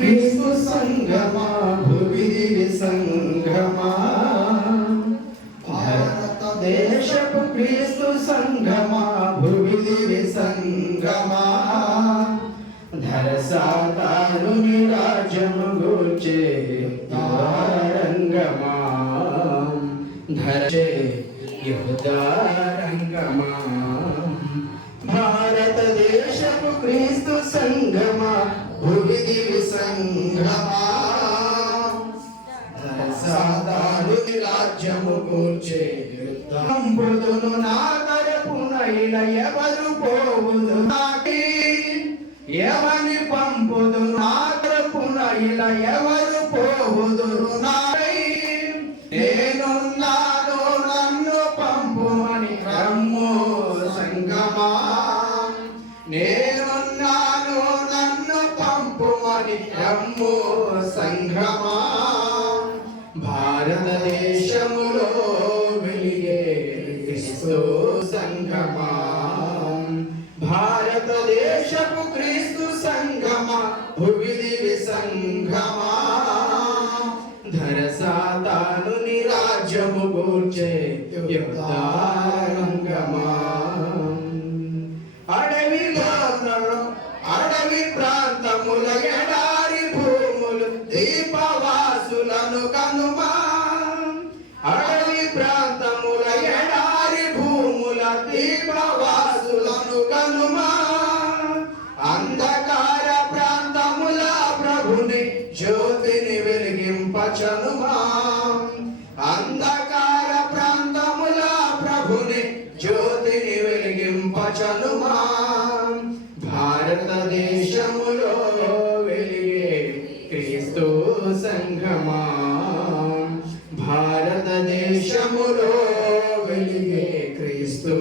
క్రీస్తు సంగమా భువిదివి సంగమా భారతదేశపు క్రీస్తు సంగమా భువిదివి సంగమా ధర సాతానుని రాజ్యము గూర్చే రంగమా ధరచే యుధారంగమా భారతదేశపు క్రీస్తు సంగమా భువిదివి సంగమా ధర సాతానుని రాజ్యము గూర్చే యుద్ధంబుదును నా తరపున ఇలా ఎవరు పోవుదు నాకి ఎవని పంపుదు నా తరపున ఇలా ఎవరు పోవుదురు నాకై నేనున్నాను నన్ను పంపుమని రమ్ము సంగమా నేనున్నాను నన్ను పంపుమని రమ్ము సంగమా భారతదేశములో వెలిగే క్రీస్తు సంగమా భారతదేశపు క్రీస్తు సంగమా భువిదివి సంగమా ధర సాతానుని రాజ్యము గూర్చే యుద్ధరంగమా అడవి ప్రాంతముల ఎడారి భూములు దీపవాసులను కనుమా అడవి ప్రాంతముల ఎడారి భూముల దీపవాసులను కనుమా అంధకార ప్రాంతముల ప్రభుని జ్యోతిని వెలిగింపచనుమా అంధకార ప్రాంతముల ప్రభుని జ్యోతిని వెలిగింపచనుమా భారతదేశములో వెలిగే క్రీస్తు సంగమా భారతదేశములో వెలిగే క్రీస్తు